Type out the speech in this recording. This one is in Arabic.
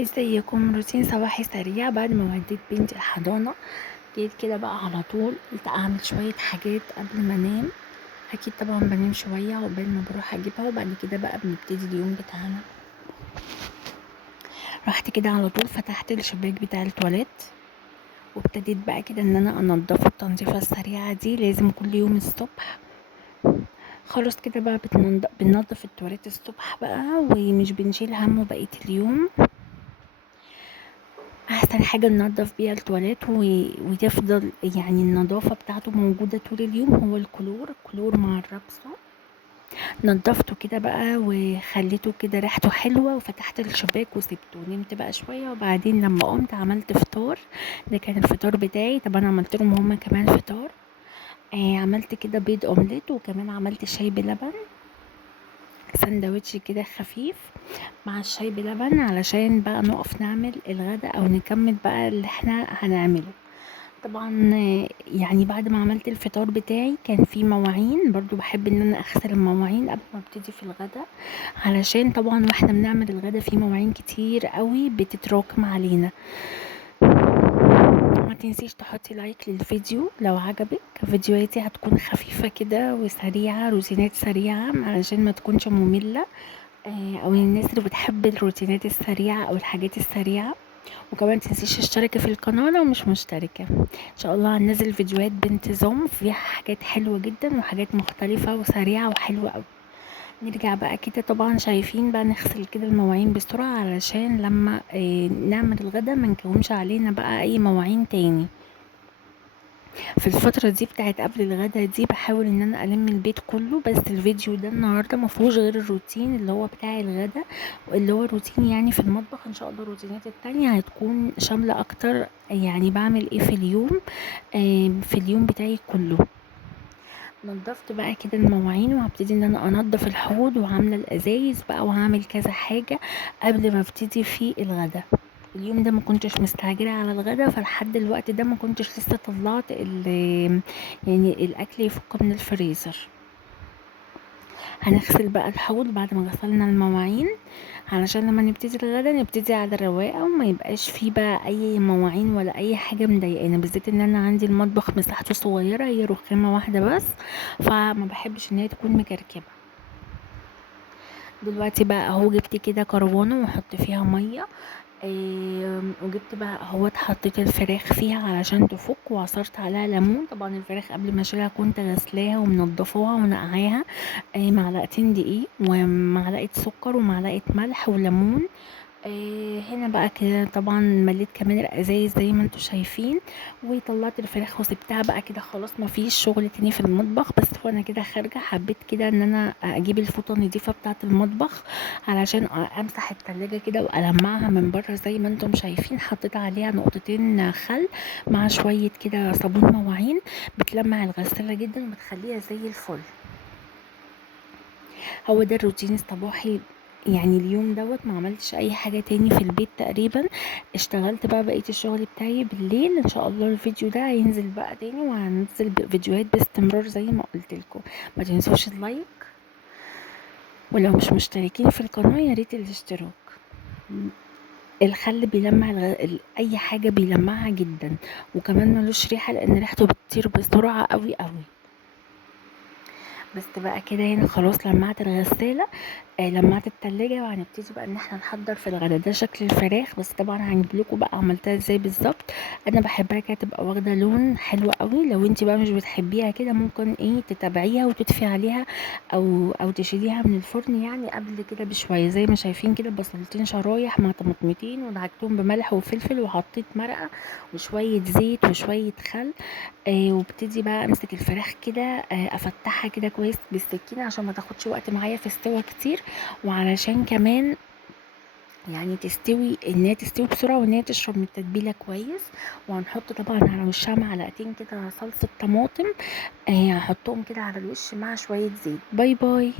ازيكم؟ روتين صباحي سريع بعد ما وديت بنتي الحضانة. جيت كده بقى على طول قلت اعمل شوية حاجات قبل ما انام. اكيد طبعا بنام شوية عقبال ما بروح اجيبها، وبعد كده بقى بنبتدي اليوم بتاعنا. رحت كده على طول فتحت الشباك بتاع التواليت، وابتديت بقى كده ان انا انضفه التنظيفة السريعة دي لازم كل يوم الصبح. خلاص كده بقى بننضف التواليت الصبح بقى، ومش بنشيل همه بقية اليوم. احسن حاجة ننضف بيها التواليت وتفضل يعني النظافة بتاعته موجودة طول اليوم هو الكلور مع الرقصة. نضفته كده بقى وخليته كده ريحته حلوة، وفتحت الشباك وسبته ونمت بقى شوية، وبعدين لما قمت عملت فطار. ده كان الفطار بتاعي، طب انا عملت لهم هما كمان فطار. عملت كده بيض اومليت، وكمان عملت شاي بلبن، سندوتش كده خفيف مع الشاي بلبن، علشان بقى نقف نعمل الغدا او نكمل بقى اللي احنا هنعمله. طبعا يعني بعد ما عملت الفطار بتاعي كان في مواعين، برضو بحب ان انا اغسل المواعين قبل ما ابتدي في الغدا، علشان طبعا واحنا بنعمل الغدا في مواعين كتير قوي بتتراكم علينا. ما تنسيش تحطي لايك للفيديو لو عجبك. فيديوهاتي هتكون خفيفة كده وسريعة، روتينات سريعة علشان ما تكونش مملة، او الناس اللي بتحب الروتينات السريعة او الحاجات السريعة. وكمان تنسيش تشتركي في القناة لو مش مشتركة. ان شاء الله هنزل فيديوهات بانتظام فيها حاجات حلوة جدا وحاجات مختلفة وسريعة وحلوة قوي. نرجع بقى كده، طبعا شايفين بقى نغسل كده المواعين بسرعة علشان لما نعمل الغدا ما نكومش علينا بقى اي مواعين تاني. في الفترة دي بتاعت قبل الغدا دي بحاول ان انا الم البيت كله، بس الفيديو ده النهاردة مفهوش غير الروتين اللي هو بتاع الغدا، واللي هو روتين يعني في المطبخ. ان شاء الله الروتينات التانية هتكون شاملة اكتر، يعني بعمل ايه في اليوم، في اليوم بتاعي كله. نضفت بقى كده المواعين، وهبتدي ان انا انضف الحوض وعاملة الازايز بقى، وهعمل كذا حاجة قبل ما ابتدي في الغدا. اليوم ده ما كنتش مستعجله على الغدا، فلحد الوقت ده ما كنتش لسه طلعت يعني الاكل يفك من الفريزر. هنغسل بقى الحوض بعد ما غسلنا المواعين، علشان لما نبتدي الغدا نبتدي على الرواقه، وما يبقاش فيه بقى اي مواعين ولا اي حاجه مضايقانا، بالذات ان انا عندي المطبخ مساحته صغيره، هي رخامه واحده بس، فما بحبش ان هي تكون مكركبه. دلوقتي بقى اهو جبت كده كروانه واحط فيها ميه، وجبت بقى اهوت حطيت الفراخ فيها علشان تفك، وعصرت عليها ليمون. طبعا الفراخ قبل ما اشيلها كنت غسلاها ومنضفاها ونقعاها. معلقتين دقيق ومعلقه سكر ومعلقه ملح وليمون. هنا بقى كده طبعا مليت كمان الازايز زي ما انتوا شايفين، وطلعت الفراخ وسبتها بقى كده خلاص، ما فيش شغل تاني في المطبخ. بس وانا كده خارجه حبيت كده ان انا اجيب الفوطه النضيفه بتاعه المطبخ، علشان امسح التلاجة كده والمعها من بره زي ما انتم شايفين. حطيت عليها نقطتين خل مع شويه كده صابون مواعين، بتلمع الغساله جدا وبتخليها زي الفل. هو ده الروتين الصباحي، يعني اليوم دوت ما عملتش اي حاجة تاني في البيت تقريبا. اشتغلت بقى بقية الشغل بتاعي بالليل. ان شاء الله الفيديو ده هينزل بقى تاني، وهنزل فيديوهات باستمرار زي ما قلت لكم. ما تنسوش اللايك، ولو مش مشتركين في القناة يا ريت الاشتراك. الخل بيلمع اي حاجة بيلمعها جدا، وكمان ملوش ريحة لان ريحته بتطير بسرعة قوي قوي. بس بقى كده هنا خلاص لمعت الغسالة، لمعت التلاجة، وهنبتدي بقى ان احنا نحضر في الغدا. ده شكل الفراخ، بس طبعا هنجيبلكوا بقى عملتها ازاي بالظبط. انا بحبها كده تبقى واخده لون حلو قوي. لو انت بقى مش بتحبيها كده ممكن تتابعيها وتطفي عليها، او تشيليها من الفرن يعني قبل كده بشويه. زي ما شايفين كده بصلتين شرايح مع طماطمتين، ودعكتهم بملح وفلفل، وحطيت مرقه وشويه زيت وشويه خل. وابتدي بقى امسك الفراخ كده، افتحها كده كويس بالسكينه عشان ما تاخدش وقت معايا في السوا كتير، وعلشان كمان يعني تستوي، ان هي تستوي بسرعه وان هي تشرب من التتبيله كويس. وهنحط طبعا على وشها معلقتين كده صلصه طماطم، هحطهم كده على الوش مع شويه زيت. باي باي.